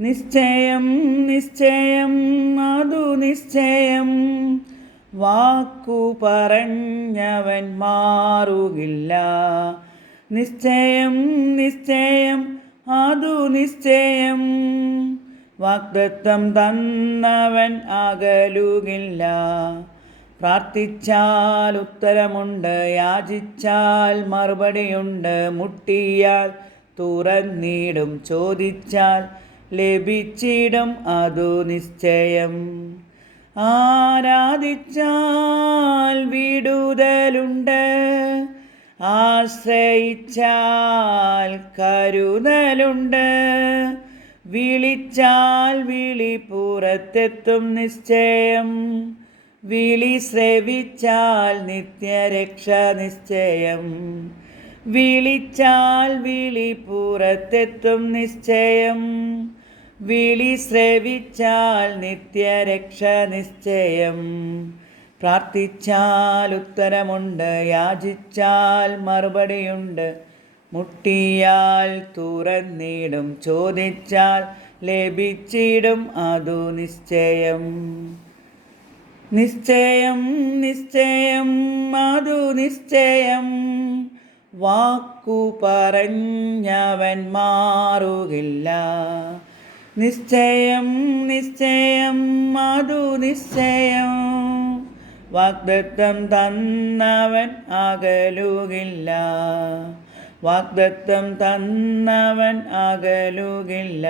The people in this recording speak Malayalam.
നിശ്ചയം നിശ്ചയം അതു നിശ്ചയം. വാക്കു പറഞ്ഞവൻ മാറുകില്ല. നിശ്ചയം നിശ്ചയം അതു നിശ്ചയം. വാഗ്ദത്തം തന്നവൻ അകലുകില്ല. പ്രാർത്ഥിച്ചാൽ ഉത്തരമുണ്ട് യാചിച്ചാൽ മറുപടിയുണ്ട് മുട്ടിയാൽ തുറന്നിടും ചോദിച്ചാൽ ലഭിച്ചിടും അതു നിശ്ചയം. ആരാധിച്ചാൽ വിടുതലുണ്ട്. ആശ്രയിച്ചാൽ കരുതലുണ്ട്. വിളിച്ചാൽ വിളി പുറത്തെത്തും നിശ്ചയം. വിളി ശ്രവിച്ചാൽ നിത്യരക്ഷ നിശ്ചയം. വിളിച്ചാൽ വിളി പുറത്തെത്തും നിശ്ചയം. വിളി ശ്രവിച്ചാൽ നിത്യരക്ഷ നിശ്ചയം. പ്രാർത്ഥിച്ചാൽ ഉത്തരമുണ്ട് യാചിച്ചാൽ മറുപടിയുണ്ട്. മുട്ടിയാൽ തുറന്നിടും ചോദിച്ചാൽ ലഭിച്ചിടും അതു നിശ്ചയം. നിശ്ചയം നിശ്ചയം അതു നിശ്ചയം. വാക്കു പറഞ്ഞവൻ മാറുകില്ല. നിശ്ചയം നിശ്ചയം മധു നിശ്ചയം. വാഗ്ദത്തം തന്നവൻ അകലുകില്ല. വാഗ്ദത്തം തന്നവൻ അകലുകില്ല.